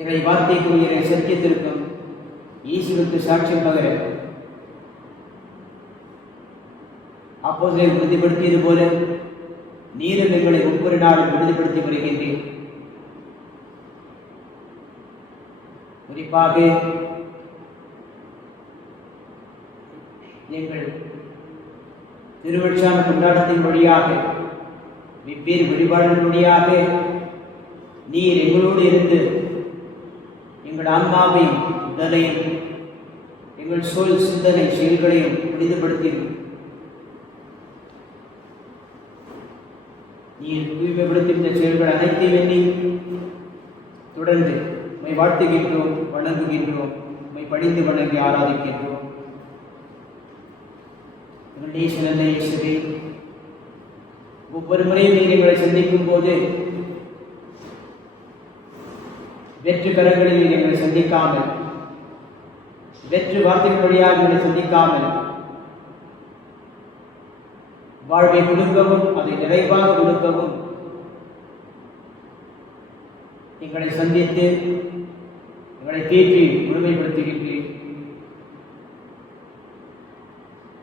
இறை வார்த்தைக்குரிய சத்தியத்திற்கும் இயேசுவுக்கு சாட்சியம் பகர அப்போஸ்தலர் உறுதிப்படுத்தியது போல நீரும் எங்களை ஒவ்வொரு நாளும் உறுதிப்படுத்தி வருகின்றேன். குறிப்பாக எங்கள் திருவட்சான கொண்டாட்டத்தின் வழியாக வெவ்வேறு வழிபாடுகள் வழியாக நீர் எங்களோடு இருந்து எங்கள் ஆன்மாவையும் உடலையும் எங்கள் சொல் சிந்தனை செயல்களையும் புனிதப்படுத்தி நீர் தூய்மைப்படுத்திய செயல்கள் அனைத்தையும் எண்ணி தொடர்ந்து உம்மை வாழ்த்துகின்றோம், வணங்குகின்றோம், உம்மை பணிந்து வணங்கி ஆராதிக்கின்றோம். இயேசுவே, ஒவ்வொரு முறையும் நீர் எங்களை சந்திக்கும் போது வெற்று கரங்களில் நீர் எங்களை சந்திக்காமல், வெற்று வார்த்தைகள் வழியாக எங்களை சந்திக்காமல் வாழ்வை கொடுக்கவும் அதை நிறைவாக கொடுக்கவும் எங்களை சந்தித்து எங்களை தேற்றி முழுமைப்படுத்துகின்றேன்.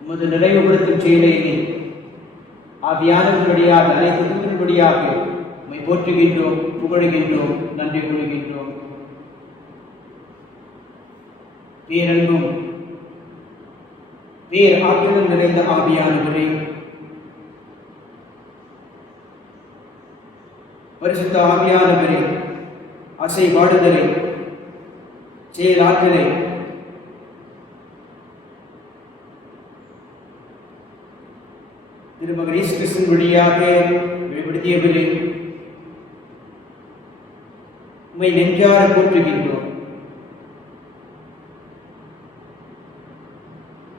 உமது நிறைவுபடுத்தும் செயலை ஆவியானவர் வழியாக அனைத்து தூதர்கள் வழியாக உம்மை போற்றுகின்றோம், புகழுகின்றோம், நன்றி கூறுகின்றோம். பேரன்பும் பேர் ஆற்றலும் நிறைந்த ஆவியானவரே, பரிசுத்த ஆவியானவரே, அசை வாடுதலை செயலாற்றலை திருமகன் இயேசு கிறிஸ்துவின் வழியாக வெளிப்படுத்தியவரே, உம்மை நெஞ்சார போற்றுகின்றோம்.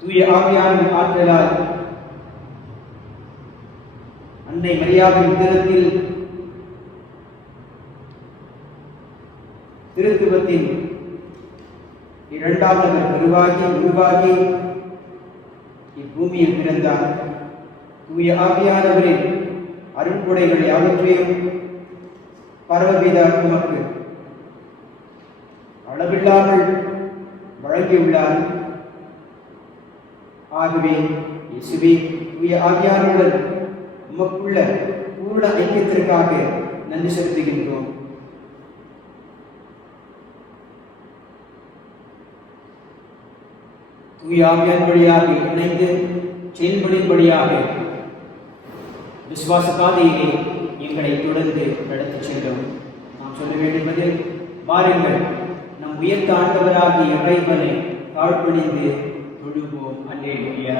தூய ஆவியானவரின் ஆற்றலால் அன்னை மரியாவின் உதரத்தில் திருத்துவத்தின் இரண்டாம் நபர் உருவாகி இப்பூமியில் பிறந்தார். தூய ஆவியானவரின் அருட்கொடைகளை அவற்றையும் பரமபிதா உமக்கு அளவில்லாமல் வழங்கியுள்ளார். ஆகவே இயேசுவே, தூய ஆவியானவருடன் உமக்குள்ள பூர்ண ஐக்கியத்திற்காக நன்றி செலுத்துகின்றோம். தூய ஆவியான் வழியாக இணைந்து செயல்படும்படியாக விசுவாச பாதையிலே எங்களை தொடர்ந்து நடத்தி செல்லும். நாம் சொல்ல வேண்டியது, வாருங்கள் நம் உயர்த்த ஆண்டவராகிய இறைவனை தாழ்பணிந்து தொழுவோம். அல்லேலூயா.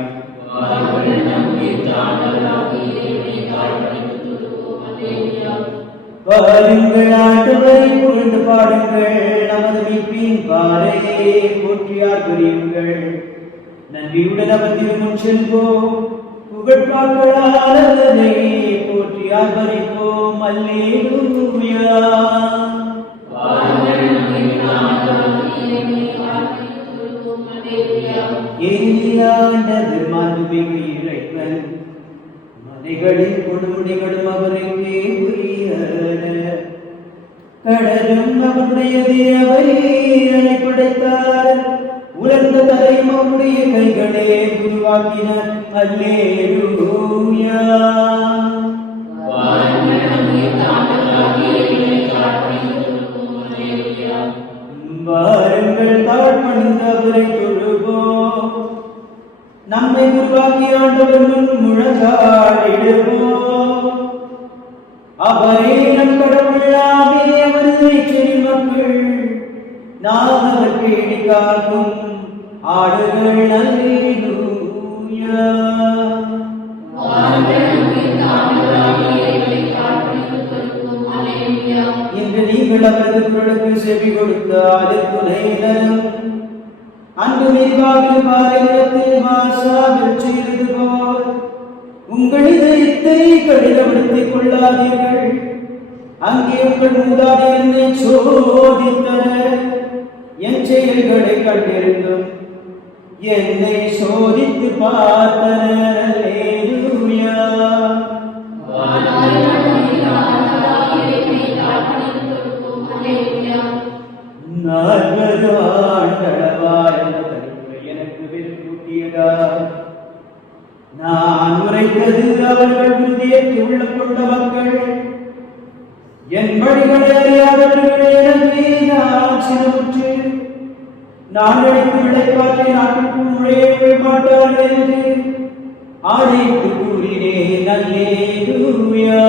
வாருங்கள் ஆண்டவரை புகழ்ந்து பாடுங்கள், நமது மீட்பின் பாறையை போற்றியார் புரியுங்கள். நன்றியுடன் அவர் திருமுன் செல்வோம், புகழ்பாக்களால் அதனை போற்றியார் பறிப்போம். அல்லேலூயா. ஏனியாண்டவர் மாண்புமிகு இறைவன், மலைகளின் கொடுமுடிகளும் அவருக்கே உரியன. கடலும் அவருடையதே, அவரே அதை படைத்தார். உலர்ந்த தரையும் அவருடைய கைகளே உருவாக்கினார். அல்லேலூயா. வாருங்கள் தாழ்பணிந்து அவரை தொழுவோம், நம்மை உருவாக்கி ஆண்டவர் முன் முழங்காலிடுவோம். அவரே நம் கடவுளாமே, அவரது செல் மக்கள், நாம் அவருக்கு இடிக்காக்கும் ஆடுகள். அல்லேலூயா. இன்று நீங்கள் அவரது குரலுக்கு செவி கொடுத்தால் துணை நலம். அன்பு மீதாவில் பாரதத்தில் வாசாவில் செய்தது போல் உங்கள் இதயத்தை கடினப்படுத்திக் கொள்ளாதீர்கள். அங்கே உங்கள் மூதாதை என்னை சோதித்தனர், என் செயல்களை கண்டிருந்தும் என்னை சோதித்து பார்த்தனர். அல்லேலூயா. 40 ஆண்டளவாய் அந்த தனிமுறை எனக்கு வெறுப்பூட்டியதா நான் உரைத்தது அவர்கள் உறுதியற்று உள்ள கொண்ட மக்கள் என் வழிகளை அறியாதவர்களே சினமுற்று நான் எடுத்து விளைப்பாற்றை நாட்டுக்கும் நுழைய மாட்டார்கள் என்று ஆணைத்து கூறினேன். அல்லேலூயா.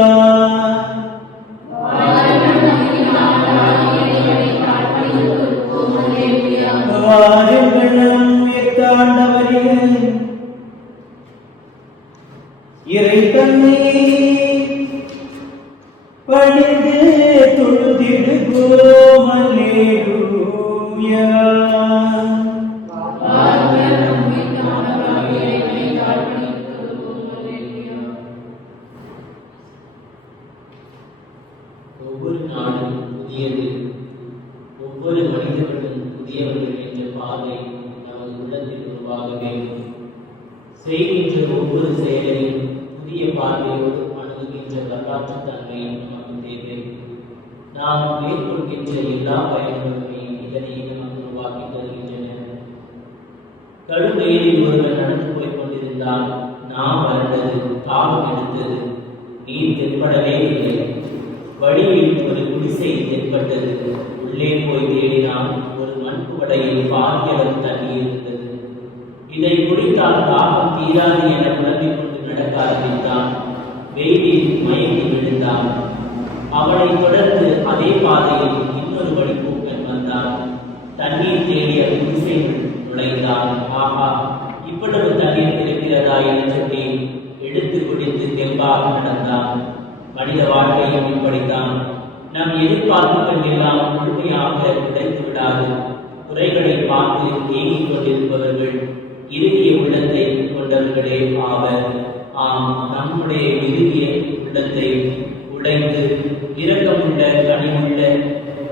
இறை தன்னை பணிந்து தொழுதிடுவோம். அல்லேலூயா. ஒவ்வொரு நாளும் புதியது, ஒவ்வொரு மனிதர்களும் புதியவர்கள் என்ற பாதை நமது உள்ளத்தில் உருவாக வேண்டும். செய்கின்ற ஒவ்வொரு செயலையும் புதிய பார்வையோடு அணுகுகின்ற வரலாற்று தன்மை நமக்கு தேவை. நாம் மேற்கொள்கின்ற எல்லா பயன்களுமே இதனை நமக்கு உருவாக்கி தருகின்றன. கடும் வெயிலில் ஒருவர் நடந்து போய் கொண்டிருந்தால் நாம் வறண்டது, தாகம் எடுத்தது, நீர் தென்படவே இல்லை. வழியில் ஒரு குடிசை தென்பட்டது. உள்ளே போய் தேடினால் ஒரு மண்குவடையில் பாதியளவு தண்ணீர் இருந்தது. இதை குடித்தால் தாகம் தீராது என உணர்ந்து கொண்டு நடக்க ஆரம்பித்தான். வெயிலில் மயங்கி விழுந்தான். அவனை தொடர்ந்து அதே பாதையில் இன்னொரு வழிபோக்கன் வந்தான். தண்ணீர் தேடிய குடிசைக்குள் நுழைந்தான். ஆஹா, இவ்வளவு தண்ணீர் இருக்கிறதா என சொல்லி எடுத்து குடித்து தெம்பாக நடந்தான். மனித வாழ்க்கையும் இப்படித்தான். நம் எதிர்பார்ப்புகள் எல்லாம் முழுமையாக உடைத்து விடாது. குறைகளை பார்த்து ஏங்கிக் கொண்டிருப்பவர்கள் இறுகிய உள்ளத்தை கொண்டவர்களே ஆவர். ஆம், நம்முடைய இறுகிய உள்ளத்தை உடைத்து இரக்கமுள்ள கனிவுள்ள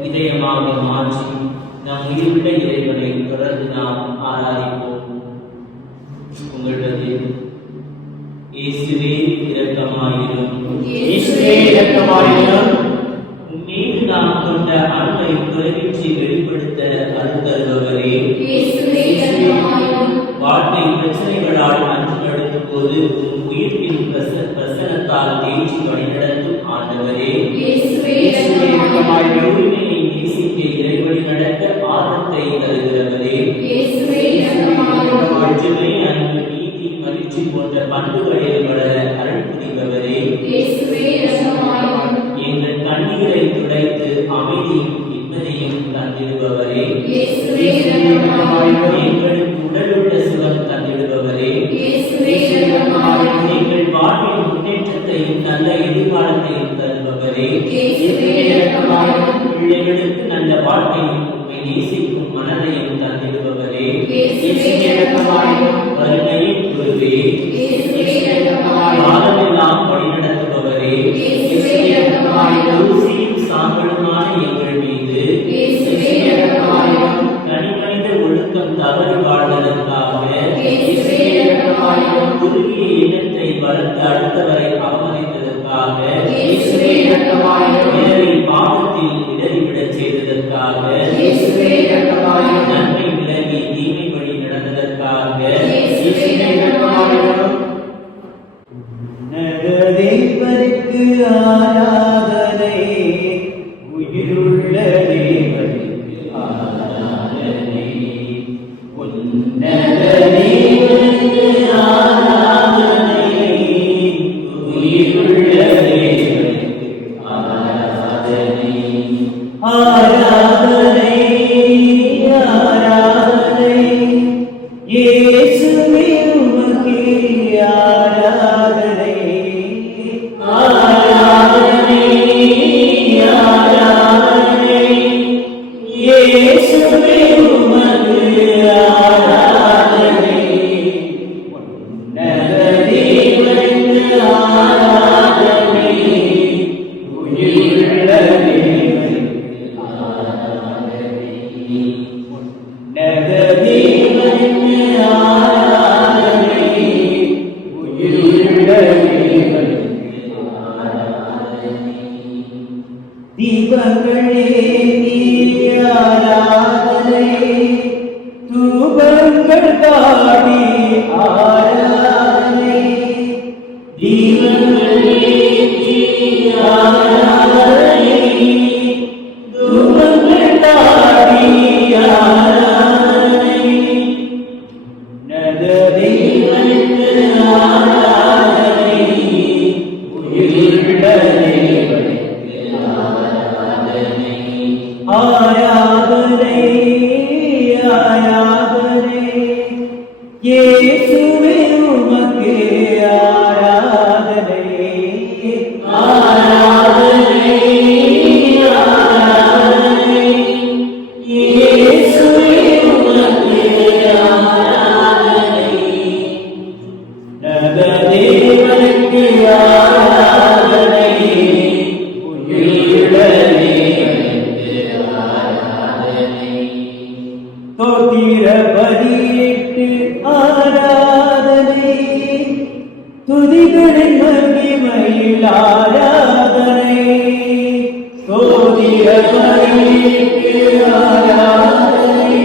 இதயமாக மாற்றி நம் உயிருள்ள இறைவனை தொடர்ந்து நாம் ஆராதிப்போம். உங்களது இயேசுவே இரக்கமாயிரும். இயேசுவே இரக்கமாயிரும். மீது நாம் கொண்ட அன்பை குறைவின்றி வெளிப்படுத்த அருள் தருபவரே, வாழ்க்கை பிரச்சனைகளால் அன்று நடக்கும் போது உயிர்ப்பின் பிரசனத்தால் தேய்ச்சி வழிநடத்தும் ஆண்டவரே, உரிமையை நேசிக்க இறைவழி நடக்க ஆர்வத்தை தருகிறவரே, ஒற்றுமை, அன்பு, நீதி, மகிழ்ச்சி போன்ற பண்புகளில் வளர அருள் புரிபவரே, எங்கள் கண்ணீரை துடைத்து அமைதியும் நிம்மதியும் தந்திடுபவரே, எங்களுக்கு உடலுள்ள சுகம் தந்திடுபவரே, எங்கள் வாழ்வின் முன்னேற்றத்தையும் நல்ல எதிர்காலத்தையும் தருபவரே, பிள்ளைகளுக்கு நல்ல வாழ்க்கையும் உண்மை நேசிக்கும் மனதையும் தந்திடுபவரே, வருகையின் குருவே, காலமெல்லாம் வழிநடத்துபவரே, தூசியும் சாம்பலுமான எங்கள் மீது தனிமனித ஒழுக்கம் தவறி வாழ்வதற்காக குறுகிய எண்ணத்தை வளர்த்து அடுத்தவரை அவமதித்ததற்காக பாவத்தில் இடறிவிடச் செய்ததற்காக நன்மை விலகி தீமை வழி நடந்ததற்காக தேவனுக்கு ஆராதனை, உயிருள்ள தேவனுக்கு ஆராதனை, உன்னத தேவனுக்கு ஆராதனை, உயிருள்ள தேவனுக்கு ஆராதனை, ஆராதனை, ஆராதனை, இயேசுவே உமக்கே ஆராதனை, ஆராதனை, ஆராதனை, இயேசுவே உமக்கே ஆராதனை, உன்னத தேவனுக்கு ஆராதனை, உயிருள்ள தேவனுக்கு ஆராதனை, உன்னத தேவனுக்கு ஆராதனை, உயிருள்ள தேவனுக்கு ஆராதனை. தீபங்களே நீ ஆராதனை, தூபங்கள் காட்டி ஆராதனை தீபங்கள் ஏற்றி ஆராதனை தூபங்கள் காட்டி ஆராதனை நததேவனுக்கு ஆராதனை உயிருள்ள தேவனுக்கு ஆராதனை ஆராதனை ஆராதனை இயேசுவே உமக்கு ஆராதனை ஆராதனை ஆராதனை இயேசுவே உமக்கு ஆராதனை நததேவனுக்கு ஆராதனை உயிருள்ள தேவனுக்கு ஆராதனை தோத்திர பலியிட்டு ஆராதனை துதிகளின் மகிமையில் ஆராதனை தோத்திர பலியிட்டு ஆராதனை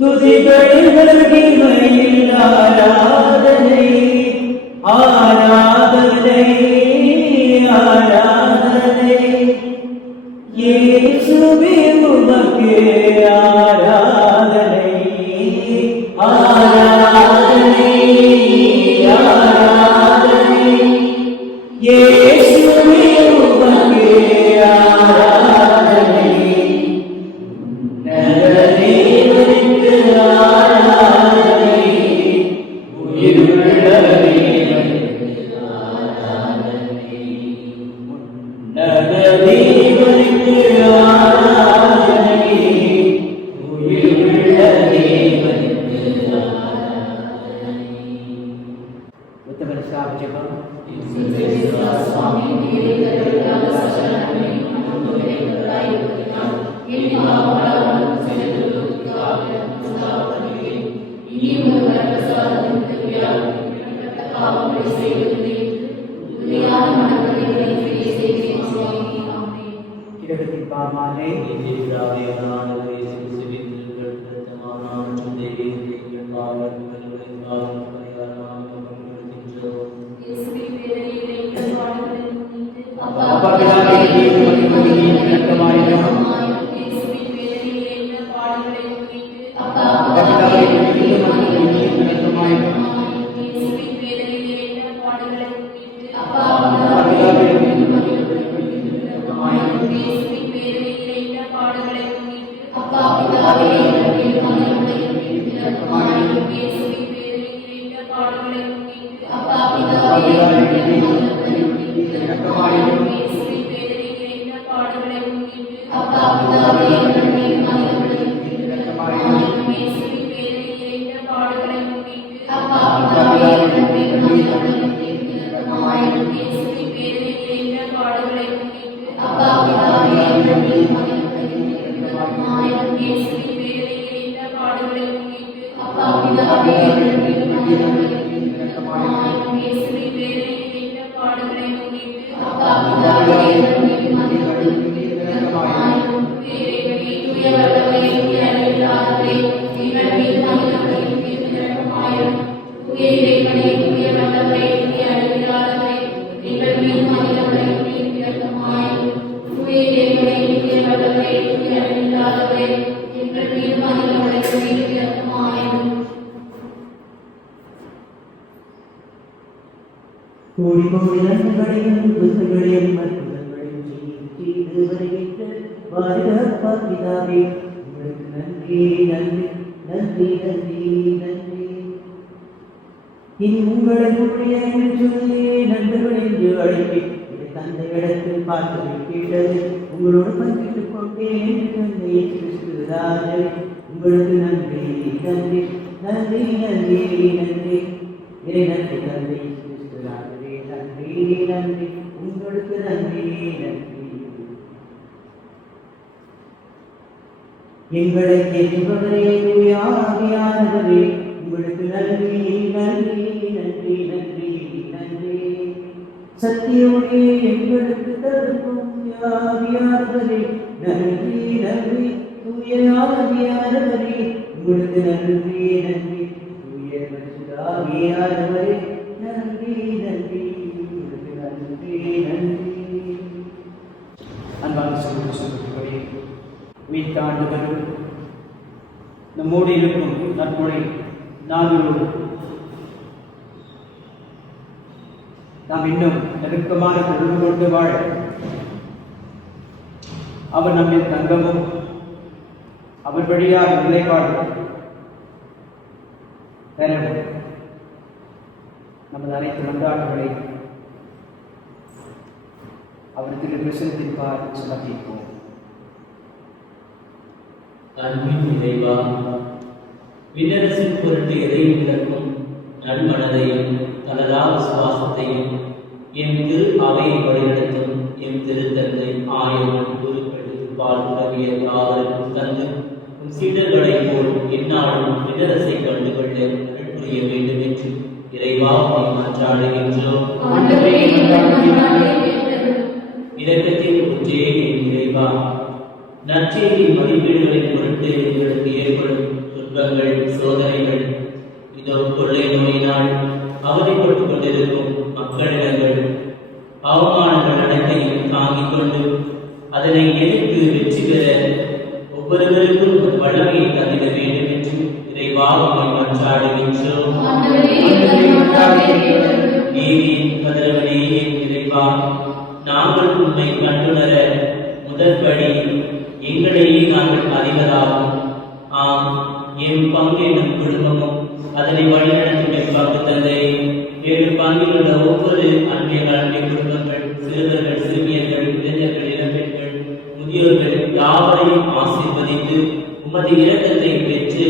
துதிகளின் மகிமையில் ஆராதனை ஆராதனை ஆராதனை இயேசுவே உமக்கு ஆராதனை ஆராதனை ஆராதனை இயேசுவே உமக்கு ஆராதனை நலதேவனுக்கு ஆராதனை உயிருள்ள தேவனுக்கு ஆராதனை நலதேவனுக்கு ஆராதனை உயிருள்ள தேவனுக்கு ஆராதனை உத்தம ஜெபம் स्वामी मेरे दरबार शरण में मुझे बुराई करना ये हमारा से दुख का मुस्ताफी ये मेरा प्रसाद दिव्या पावन से दुनि दुनिया मन के से स्वामी आमीन இரகத்தின் பாமாலே எதிராவே நானே சிசிலில் தமானாம் சுந்தேகி பாவன் பரிவாரம் பரிவாரம் பரிவாரம் इसमें मेरे लिए वाले அப்பா பிதாவே நீ இரக்கமாயிரும் इसमें मेरे लिए वाले அப்பா பிதாவே நீ இரக்கமாயிரும் इसमें मेरे लिए वाले அப்பா பிதாவே நீ இரக்கமாயிரும் इसमें मेरे लिए वाले அப்பா பிதாவே அப்பா பிதாவே அப்பா பிதாவே அப்பா கோடி கோடி நன்மைகளையும் புத்தகங்களையும் அற்புதங்களையும் செய்து வருகின்ற பாதுகாப்பா பிதாவே உங்களுக்கு நன்றி நன்றி நன்றி நன்றி நன்றி இனி உங்களை உடைய என்று சொல்லி நண்பர்கள் என்று அழைத்து இதை தந்தை இடத்தில் பார்த்ததை கேட்டது உங்களோடு பங்கிட்டுக் கொண்டேன் என்று தந்தை கிறிஸ்துராஜர் உங்களுக்கு நன்றி நன்றி நன்றி நன்றி நன்றி இறை நன்றி தந்தை கிறிஸ்துராஜரே நன்றி நன்றி உங்களுக்கு நன்றி நன்றி எங்களை கேட்பவரே ஆவியானவரே உங்களுக்கு நன்றி நன்றி நன்றி நன்றி நன்றி சத்தியமுடைய எங்களுக்கு தருக்கும் ஆவியானவரே நன்றி நன்றி தூய ஆவியானவரே உங்களுக்கு நன்றி நன்றி. தூய பரிசுத்தாவியானவரே நன்றி நன்றி, உங்களுக்கு நன்றி நன்றி. அன்பான சொல்லுபடி உயிர்த்த ஆண்டவர் நம்மோடு இருக்கும் நற்கொடை நாங்களோடு நாம் இன்னும் நெருக்கமான தொடர்பு கொண்டு வாழ அவர் நம்மில் தங்கமும் அவர் வழியாக நிலைப்பாடு பெறவும் நமது அனைத்து மன்றாட்டுகளை அவர் திரு பிரசனத்திற்காக சமர்ப்பிப்போம். அன்பின் இறைவா, விண்ணரசின் பொருட்டு எதையும் இழக்கும் நன்மனதையும் தனதா விசுவாசத்தையும் என் திரு அவையை வழிநடத்தும் என் திருத்தந்தை ஆயிரம் குருக்களுக்கு பால்புறவிய யாவருக்கும் தந்து உன் சீடர்களைப் போல் எந்நாளும் விண்ணரசை கண்டுகொள்ள அருள் புரிய வேண்டும் என்று இறைவா மன்றாடுகின்றோம். இரக்கத்தின் ஒன்றே என் இறைவா, நற்செய்தி மதிப்பீடுகளின் பொருட்டு எங்களுக்கு ஏற்படும் துன்பங்கள் சோதனைகள், இதோ கொள்ளை நோயினால் அவதிப்பட்டுக் கொண்டிருக்கும் மக்களிடங்கள் அவமானங்கள் அனைத்தையும் தாங்கிக் கொண்டு அதனை எதிர்த்து வெற்றி பெற ஒவ்வொருவருக்கும் ஒரு வல்லமையை தந்திட வேண்டும் என்று இறைவா மன்றாடுகின்றோம். நீதியின் கதிரவனே என் இறைவா, நாங்கள் உண்மை கண்டுணர முதற்படி எங்களையே நாங்கள் அறிவதாகும். ஆம், என் பங்கு என்னும் குடும்பமும் அதனை வழிநடத்தும் என் பங்கு தந்தை வேறு பங்கில் உள்ள ஒவ்வொரு அன்பிய குடும்பங்கள், சிறுவர்கள் சிறுமியர்கள், இளைஞர்கள் இளம்பெண்கள் முதியோர்கள் யாவரையும் ஆசீர்வதித்து உமது இரக்கத்தை பெற்று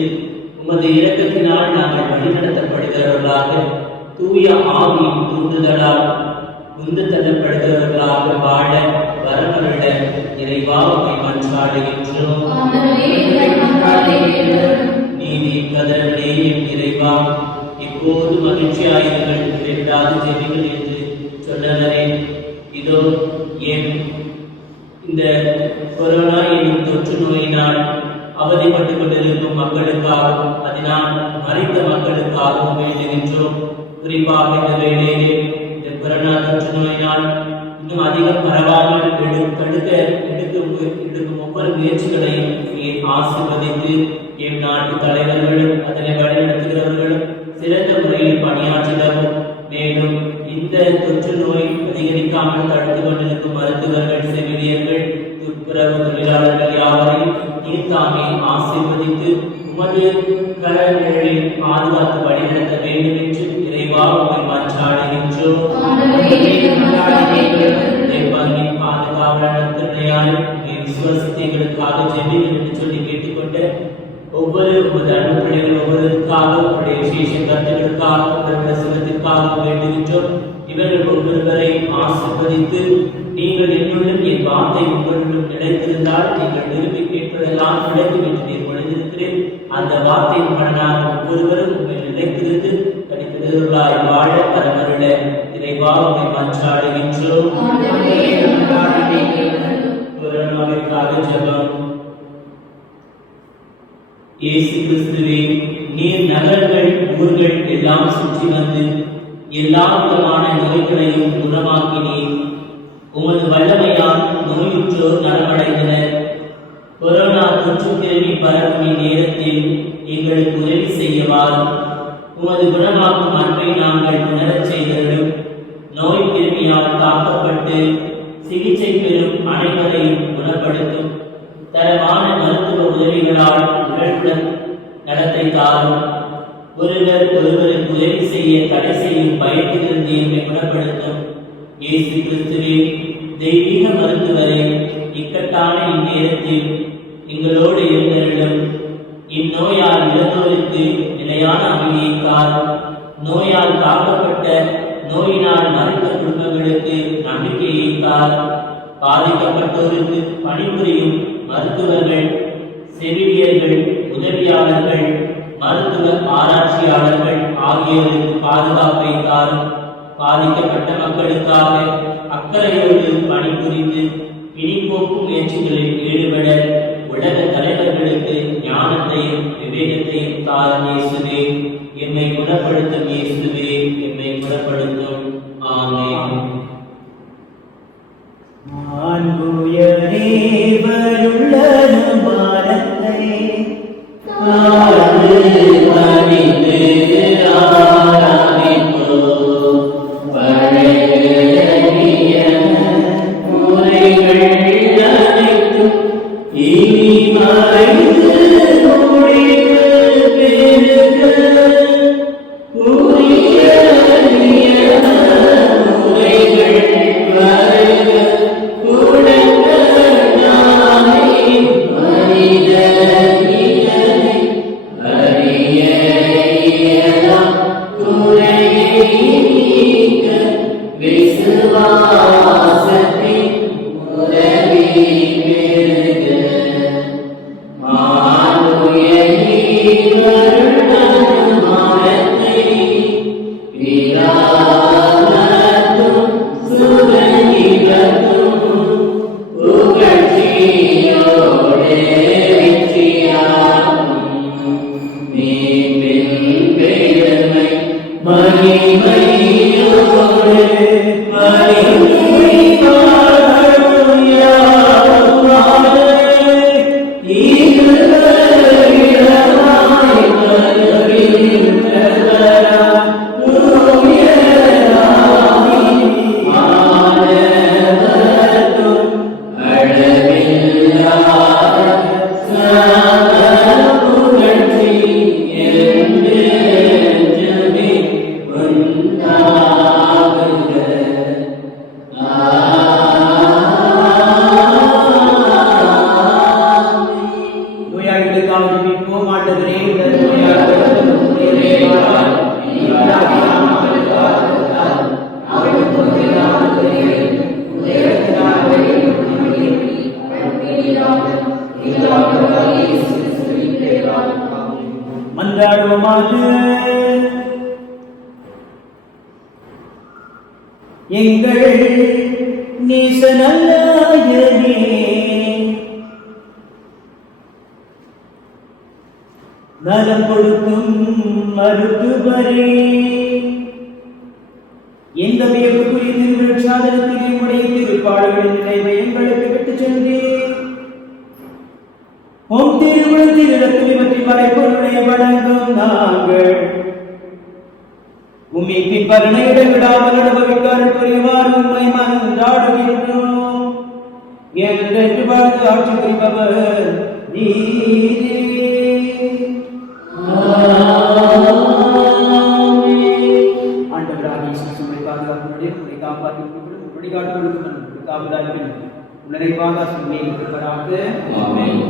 உமது இரக்கத்தினால் நாங்கள் வழிநடத்தப்படுகிறவர்களாக தூய ஆவியின் தூண்டுதலால் உந்து தள்ளப்படுகிறவர்களாக வாழ வரமருள இறைவா மன்றாடுகின்றோம். நீதி கதிரவனே என் இறைவா, இப்போது மகிழ்ச்சியாயிருங்கள், விடாது ஜெபிகள் என்று சொன்னவரே, இதோ என் இந்த கொரோனா என்னும் தொற்று நோயினால் அவதிப்பட்டுக் கொண்டிருக்கும் மக்களுக்காகவும் அதனால் மறைந்த மக்களுக்காகவும் வேண்டுகின்றோம். குறிப்பாக இந்த வேளையிலே இந்த கொரோனா தொற்று நோயினால் இன்னும் அதிகம் பரவாமல் எடுக்கும் ஒவ்வொரு முயற்சிகளையும் ஆசீர்வதித்து எம் நாட்டு தலைவர்களும் அதனை வழிநடத்துகிறவர்களும் சிறந்த முறையில் பணியாற்றிடவும், மேலும் இந்த தொற்று நோய் அதிகரிக்காமல் தடுத்துக் கொண்டிருக்கும் மருத்துவர்கள், செவிலியர்கள், துப்புரவு தொழிலாளர்கள் யாவரையும் நீர் தாமே ஆசீர்வதித்து உமது கரங்களில் பாதுகாத்து வழிநடத்த வேண்டும் என்று இறைவா மன்றாடுகின்றோம். பாதுகாவலர் விசுவாசத்தைகளுக்காக ஜெபிகள் என்று சொல்லி கேட்டுக்கொண்டு ஒவ்வொரு அன்பு பிள்ளைகள் ஒவ்வொருவருக்காக உங்களுடைய விசேஷ கருத்துக்களுக்காக உங்களுடைய சுகத்திற்காக வேண்டுகின்றோம். இவர்கள் ஒவ்வொருவரையும் ஆசீர்வதித்து நீங்கள் என்னுடன் என் வார்த்தை உங்களுடன் நிலைத்திருந்தால் நீங்கள் விரும்பி கேட்பதெல்லாம் கிடைக்கும் என்று நீர் மொழிந்திருக்கிறேன். அந்த வார்த்தையின் பலனாக ஒவ்வொருவரும் உங்கள் நிலைத்திருந்து கடித்தவர்களாய் வாழ வரமருள இறைவா மன்றாடுகின்றோம். கொரோனாவிற்காக ஜெபம். இயேசு கிறிஸ்துவே, நீர் நகர்கள் ஊர்கள் எல்லாம் சுற்றி வந்து எல்லா விதமான நோய்களையும் குணமாக்கினீர். உமது வல்லமையால் நோயுற்றோர் நலமடைந்தனர். கொரோனா தொற்று கிருமி பரவும் நேரத்தில் எங்களுக்கு உதவி செய்யவார். உமது குணமாக்கும் அன்பை நாங்கள் உணரச் செய்தலும், நோய் கிருமியால் தாக்கப்பட்டு சிகிச்சை பெறும் அனைவரையும் குணப்படுத்தும் தரமான மருத்துவ உதவிகளால் உடலுடன் நடத்தை தாரும். ஒருவர் ஒருவருக்கு உதவி செய்ய தடை செய்யும் பயத்திலிருந்து எம்மை குணப்படுத்தும். இயேசு கிறிஸ்துவே, தெய்வீக மருத்துவரை, இக்கட்டான இந்நேரத்தில் எங்களோடு இருந்தவர்களும் இந்நோயால் இறந்தோருக்கு நிலையான அமைதியை தார். நோயால் தாக்கப்பட்ட நோயினால் மறைந்த குடும்பங்களுக்கு நம்பிக்கையை தார். பாதிக்கப்பட்டோருக்கு பணிபுரியும் மருத்துவர்கள், செவிலியர்கள், உதவியாளர்கள், மருத்துவ ஆராய்ச்சியாளர்கள் ஆகியோருக்கு பாதுகாப்பை தாரும். பாதிக்கப்பட்ட மக்களுக்காக அக்கறையோடு பணிபுரிந்து பிணிப்போக்கு முயற்சிகளில் ஈடுபட உலக தலைவர்களுக்கு ஞான தாரும் இயேசுவே, என்னை குணப்படுத்தும் இயேசுவே, என்னை குணப்படுத்தும். ஆமென். மாண்புயரே வருள்ளனும் பாரத்தை காது பணிந்து ஆராதிப்போம். பழைய முறைகள் அனைத்தும் இனி மறைந்து முடிவு பெறுக. உரிய முறைகள் வருக. உடனாய் மனித இயலை அறிய இயலாம் குறையை நீக்க விசுவாசத்தின் உதவி பெறுக. மானுயரி வருணன் மரத்தை விராமத்தும் சுகநிகழ்த்தும் புகழ்ச்சியோடு வெற்றியாகும். மீட்பின் பெருமை மகிமையோடு மகிமை வாழும் யாவாய் இருவரிடமாய் வருகின்றவரா தூயராய் மாணவர்க்கும் அளவில்லாத புகழ்ச்சி என்றென்றுமே உண்டாகுக. நோயாளிகளுக்காக ஜெபிப்போம். ஆண்டவரே, உங்கள் நோயாளிகளுக்கு உம்முடைய இறைவனால் நீங்களாகிய ஆமாறுக்காக அவர்களுக்கு மன்றாடுவோமாக. எங்கள் நேசநல்லாயனே, நலம் கொடுக்கும் மருத்துவரே, எந்த வியப்புக்குரிய திருவிழாதனத்திலே உடைய திருப்பாடுகளின் நினைவை எங்களுக்கு விட்டுச் சென்றேன். உம் திருவுளத்தில் இடத்தில் இவற்றின் மறைப்பொருளை வழங்கும் நாங்கள் உம்மின் பலனை இடைவிடாமல் அனுபவிக்க அருள் புரிவார் உம்மை மன்றாடுகின்றோம். என்றென்று வாழ்ந்து ஆட்சி புரிபவர் நீரே. ஆண்டவராகிய இயேசு கிறிஸ்துவை பாதுகாப்புடைய உம்மை காப்பாற்றி வழிகாட்டுவதற்கு காவலாக நிறைவாக சுமையை இருப்பதாக. ஆமென்.